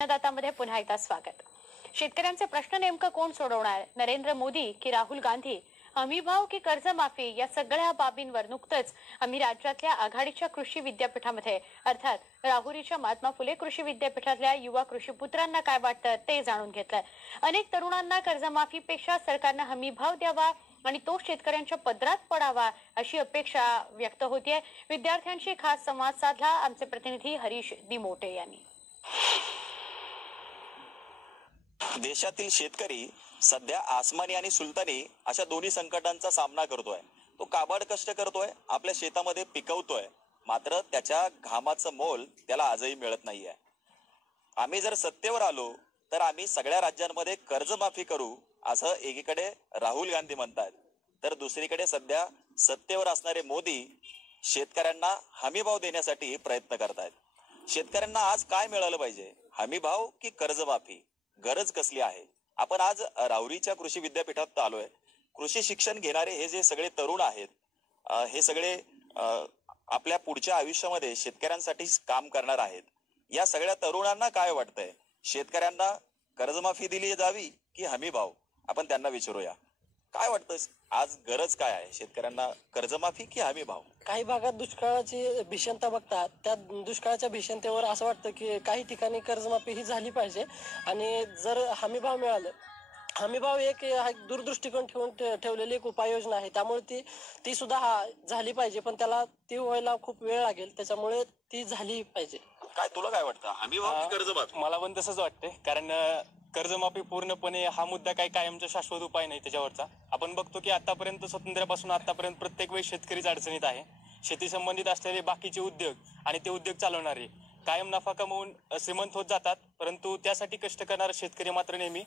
अन्नदातामध्ये पुन्हा एकदा स्वागत. शेतकऱ्यांचे प्रश्न नेमकं कोण सोडवणार? नरेंद्र मोदी की राहुल गांधी? हमीभाव की कर्जमाफी? या सगळ्या बाबींवर नुकतंच आम्ही राज्यातल्या आघाडीच्या कृषी विद्यापीठामध्ये अर्थात राहुरीच्या महात्मा फुले कृषी विद्यापीठातल्या युवा कृषीपुत्रांना काय वाटतं ते जाणून घेतलंय अनेक तरुणांना कर्जमाफीपेक्षा सरकारनं हमीभाव द्यावा आणि तो शेतकऱ्यांच्या पदरात पडावा अशी अपेक्षा व्यक्त होतीये. विद्यार्थ्यांशी खास संवाद साधला आमचे प्रतिनिधी हरीश दिमोटे यांनी. देशातील शेतकरी सध्या आसमानी आणि सुलतानी अशा दोन्ही संकटांचा सामना करतोय. तो काबाड कष्ट करतोय आपल्या शेतामध्ये पिकवतोय. मात्र त्याच्या घामाचं मोल त्याला आजही मिळत नाहीये. आम्ही जर सत्तेवर आलो तर आम्ही सगळ्या राज्यांमध्ये कर्जमाफी करू असं एकीकडे राहुल गांधी म्हणतात. तर दुसरीकडे सध्या सत्तेवर असणारे मोदी शेतकऱ्यांना हमीभाव देण्यासाठी प्रयत्न करतायत. शेतकऱ्यांना आज काय मिळालं पाहिजे? हमीभाव की कर्जमाफी? गरज कसली आहे? आपण आज राऊरीच्या कृषी विद्यापीठात आलोय. कृषी शिक्षण घेणारे हे जे सगळे तरुण आहेत हे सगळे आपल्या पुढच्या आयुष्यामध्ये शेतकऱ्यांसाठी काम करणार आहेत. या सगळ्या तरुणांना काय वाटतंय? शेतकऱ्यांना कर्जमाफी दिली जावी की हमी भाव? आपण त्यांना विचारूया. काय वाटतं? आज गरज काय आहे? शेतकऱ्यांना कर्जमाफी की हमी भाव? काही भागात दुष्काळाची भीषणता बघतात. त्या दुष्काळाच्या भीषणतेवर असं वाटतं की काही ठिकाणी कर्जमाफी ही झाली पाहिजे. आणि जर हमीभाव मिळालं हमीभाव एक हा एक दूरदृष्टिकोन ठेवून ठेवलेली एक उपाययोजना आहे. त्यामुळे ती ती सुद्धा झाली पाहिजे. पण त्याला ती व्हायला खूप वेळ लागेल. त्याच्यामुळे ती झाली पाहिजे. काय तुला काय वाटतं? हमी भाव की कर्जमाफी? मला पण तसंच वाटतंय. कारण कर्जमाफी पूर्णपणे हा मुद्दा काही कायमचा शाश्वत उपाय नाही त्याच्यावरचा. आपण बघतो की आतापर्यंत स्वातंत्र्यापासून आतापर्यंत प्रत्येक वेळी शेतकरीच अडचणीत आहे. शेती संबंधित असलेले बाकीचे उद्योग आणि ते उद्योग चालवणारे कायम नफा कमवून श्रीमंत होत जातात. परंतु त्यासाठी कष्ट करणारा शेतकरी मात्र नेहमी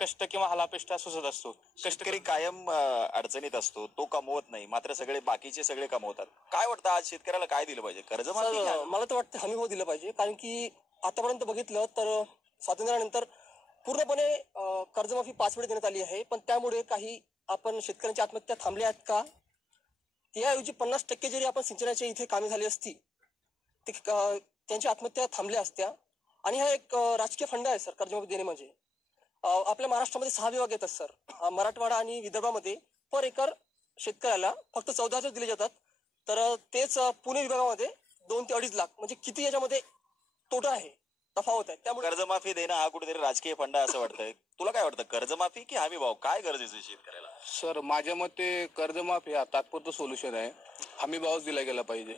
कष्ट किंवा हलापेष्टा सोसत असतो. शेतकरी कायम अडचणीत असतो. तो कमवत नाही. मात्र सगळे बाकीचे सगळे कमवतात. काय वाटतं आज शेतकऱ्याला? काय दिलं पाहिजे? कर्जमाफी की तर हमी? मला तर वाटतं हमी भाव दिलं पाहिजे. कारण की आतापर्यंत बघितलं तर स्वातंत्र्यानंतर पूर्णपणे कर्जमाफी पाच वेळ देण्यात आली आहे. पण त्यामुळे काही आपण शेतकऱ्यांची आत्महत्या थांबल्या आहेत का? त्याऐवजी पन्नास टक्के जरी आपण सिंचनाच्या इथे कामे झाली असती ते त्यांच्या त्यांची आत्महत्या थांबल्या असत्या. आणि हा एक राजकीय फंड आहे सर कर्जमाफी देणे म्हणजे. आपल्या महाराष्ट्रामध्ये सहा विभाग येतात सर. मराठवाडा आणि विदर्भामध्ये पर एकर शेतकऱ्याला फक्त चौदा हजार दिले जातात. तर तेच पुणे विभागामध्ये दोन ते अडीच लाख. म्हणजे किती याच्यामध्ये तोटा आहे? तफावत आहे त्यामुळे कर्जमाफी देणं हा कुठेतरी राजकीय फंड आहे असं वाटतंय. तुला काय वाटतं कर्जमाफी की हमी भाव? काय गरजेचं आहे शेतकऱ्याला सर माझ्या मते कर्जमाफी हा तात्पुरतं सोल्युशन आहे. हमी भावच दिला गेला पाहिजे.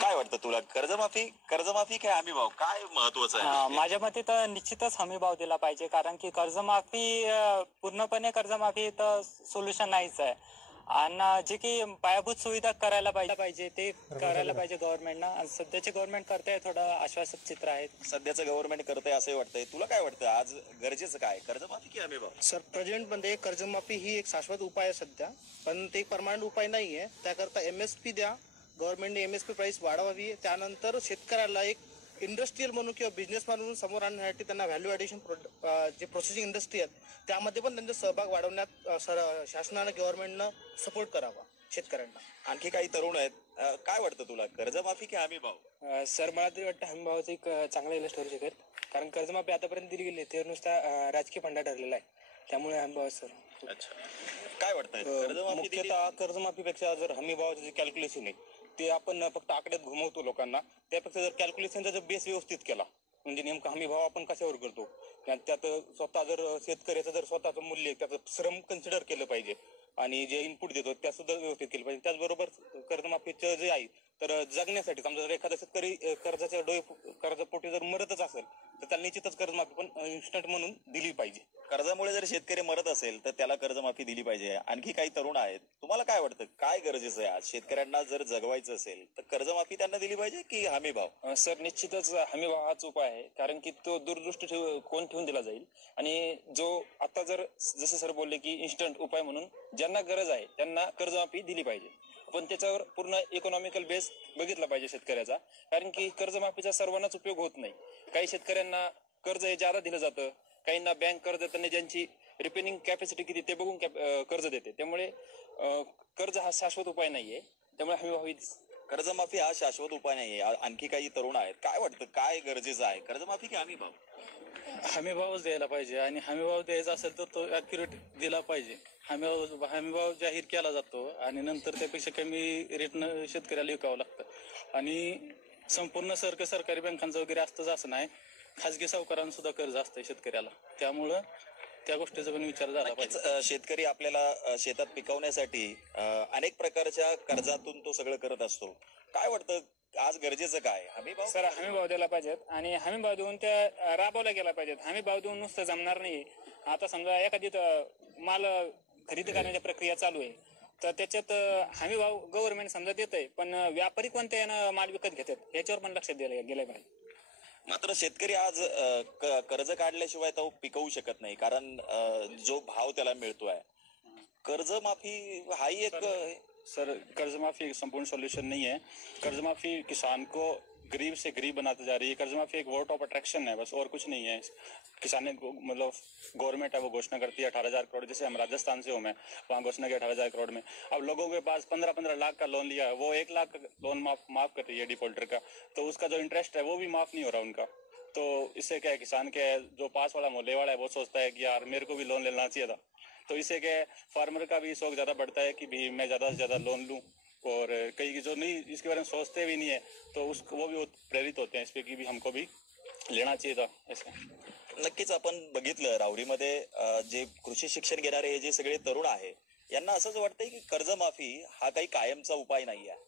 काय वाटतं तुला? कर्जमाफी कर्जमाफी काय हमी भाव? काय महत्वाचं हा, आहे माझ्या मते तर निश्चितच हमी भाव दिला पाहिजे कारण की कर्जमाफी अं, पूर्णपणे कर्जमाफी तर सोल्युशन नाहीच आहे. आणि जे की पायाभूत सुविधा करायला पाहिजे पाहिजे ते करायला पाहिजे गव्हर्नमेंटनं आणि सध्याचे गव्हर्नमेंट करताय थोडं आश्वासक चित्र आहे सध्याचं गव्हर्नमेंट करतंय असं वाटतंय. तुला काय वाटतं? आज गरजेचं काय? कर्जमाफी की हमी भाव? सर प्रेझेंटमध्ये कर्जमाफी ही एक शाश्वत उपाय आहे सध्या. पण ते परमानंट उपाय नाही आहे त्याकरता एम एस पी द्या. गव्हर्नमेंटने एम एस पी प्राईस वाढवावी. त्यानंतर शेतकऱ्याला एक इंडस्ट्रीयल म्हणून किंवा बिझनेस म्हणून समोर आणण्यासाठी त्यांना व्हॅल्यू ॲडिशन जे प्रोसेसिंग इंडस्ट्री आहेत त्यामध्ये पण त्यांचा सहभाग वाढवण्यात सर शासनानं गव्हर्नमेंटनं सपोर्ट करावा शेतकऱ्यांना. आणखी काही तरुण आहेत. काय वाटतं तुला? कर्जमाफी की हमी भाव सर मला तरी वाटतं हमी भावाचं एक चांगला इलाज ठरू शकेल कारण कर्जमाफी आतापर्यंत दिली गेली ते नुसता राजकीय फंडा ठरलेला आहे. त्यामुळे हमी भाव सर. अच्छा. काय वाटतंय? कर्जमाफी कर्जमाफीपेक्षा जर हमी भावाचं जे कॅल्क्युलेशन आहे ते आपण फक्त आकड्यात घुमवतो लोकांना. त्यापेक्षा जर कॅल्क्युलेशनचा जर बेस व्यवस्थित केला म्हणजे नेमका हमी भाव आपण कशावर करतो? आणि त्यात स्वतः जर शेतकऱ्याचं जर स्वतःचं मूल्य आहे, त्याचं श्रम कन्सिडर केलं पाहिजे. आणि जे इनपुट देतो त्या सुद्धा व्यवस्थित केलं पाहिजे. त्याचबरोबर कर्जमाफीचं जे आहे तर जगण्यासाठी समजा जर एखादा शेतकरी कर्जाच्या डोळे कर्जपोटी जर मरतच असेल तर त्याला निश्चितच कर्जमाफी पण इन्स्टंट म्हणून दिली पाहिजे. कर्जामुळे जर शेतकरी मरत असेल तर त्याला कर्जमाफी दिली पाहिजे. आणखी काही तरुण आहेत. तुम्हाला काय वाटतं? काय गरजेचं आहे आज? शेतकऱ्यांना जर जगवायचं असेल तर कर्जमाफी त्यांना दिली पाहिजे की हमी भाव सर निश्चितच हमी भाव हाच उपाय आहे. कारण की तो दूरदृष्टी ठेव कोण ठेवून दिला जाईल? आणि जो आता जर जसे सर बोलले की इन्स्टंट उपाय म्हणून ज्यांना गरज आहे त्यांना कर्जमाफी दिली पाहिजे. पण त्याच्यावर पूर्ण इकॉनॉमिकल बेस बघितला पाहिजे शेतकऱ्याचा. कारण की कर्जमाफीचा सर्वांनाच उपयोग होत नाही. काही शेतकऱ्यांना कर्ज हे जादा दिलं जातं काहींना बँक कर्ज देताना ज्यांची रिपेनिंग कॅपॅसिटी किती ते बघून कॅप- कर्ज देते. त्यामुळे कर्ज हा शाश्वत उपाय नाहीये. त्यामुळे हमी भावी कर्जमाफी हा शाश्वत उपाय नाही आहे आणखी काही तरुण आहेत. काय वाटतं? काय गरजेचं आहे? कर्जमाफी की हमी भाव हमी भावच द्यायला पाहिजे. आणि हमी भाव द्यायचा असेल तर तो अॅक्युरेट दिला पाहिजे. हमी भाव हमी भाव जाहीर केला जातो आणि नंतर त्यापेक्षा कमी रेटनं शेतकऱ्याला विकावं लागतं. आणि संपूर्ण सरक सरकारी बँकांचं वगैरे असतंच असं नाही. खाजगी सावकारांना सुद्धा कर्ज असतं शेतकऱ्याला. त्यामुळं त्या गोष्टीचा पण विचार झाला नक्कीच पाहिजे. अ, शेतकरी आपल्याला अ, शेतात पिकवण्यासाठी अ, अनेक प्रकारच्या कर्जातून तो सगळं करत असतो. काय वाटतं आज गरजेचं काय? हमी भाव सर हमी भाव द्यायला पाहिजेत आणि हमी भाव देऊन त्या अं, राबवल्या गेल्या पाहिजेत. हमी भाव देऊन नुसतं जमणार नाही. आता समजा एखादी माल अं, खरेदी करण्याची प्रक्रिया चालू आहे तर त्याच्यात अं, हमी भाव गव्हर्नमेंट समजा देत आहे पण अं, व्यापारी कोणत्या यानं माल विकत घेतात? याच्यावर पण लक्ष दिलं गेलं पाहिजे मात्र शेतकरी आज कर्ज काढल्याशिवाय तो पिकवू शकत नाही कारण जो भाव त्याला मिळतोय. कर्जमाफी हाही एक सर कर्जमाफी एक संपूर्ण सॉल्यूशन नहीं है कर्जमाफी किसान को गरीब से गरीब बनाते जा रही है। कर्ज माफ़ी एक वोट ऑफ़ अट्रैक्शन है, बस और कुछ नहीं है। किसान मतलब गवर्नमेंट है, वो घोषणा करती है अठारह हज़ार करोड़, जैसे हम राजस्थान से हूँ मैं, वहाँ घोषणा की अठारह हज़ार करोड़ में। अब लोगों के पास पंद्रह पंद्रह लाख का लोन लिया है, वो एक लाख लोन माफ़ माफ़ कर रही है डिफॉल्टर का। तो उसका जो इंटरेस्ट है, वो भी माफ़ नहीं हो रहा उनका। तो इससे क्या है, किसान के जो पास वाला मोहल्ले वाला है, वो सोचता है कि यार, मेरे को भी लोन लेना चाहिए था। तो इससे क्या फार्मर का भी शौक ज़्यादा बढ़ता है कि भी मैं ज़्यादा से ज़्यादा लोन लूँ। और कई जो नहीं इसके बारे में सोचते भी नहीं है तो उस वो भी प्रेरित होते हैं इस पे भी हमको भी लेना चाहिए था ऐसे। नक्कीच आपण बघितलं राऊरीमध्ये जे कृषी शिक्षण घेणारे हे जे सगळे तरुण आहे यांना असंच वाटतंय की कर्जमाफी हा काही कायमचा उपाय नाही आहे.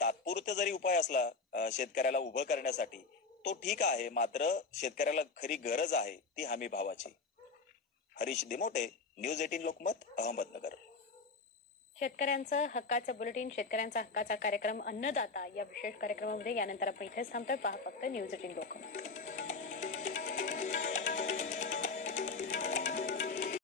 तात्पुरता जरी उपाय असला शेतकऱ्याला उभं करण्यासाठी तो ठीक आहे मात्र शेतकऱ्याला खरी गरज आहे ती हमी भावाची हरीश दिमोटे न्यूज एटीन लोकमत अहमदनगर. शेतकऱ्यांचं हक्काचं बुलेटिन शेतकऱ्यांचा हक्काचा कार्यक्रम अन्नदाता या विशेष कार्यक्रमामध्ये यानंतर आपण इथेच थांबतोय. पहा फक्त न्यूज एटीन लोकमत.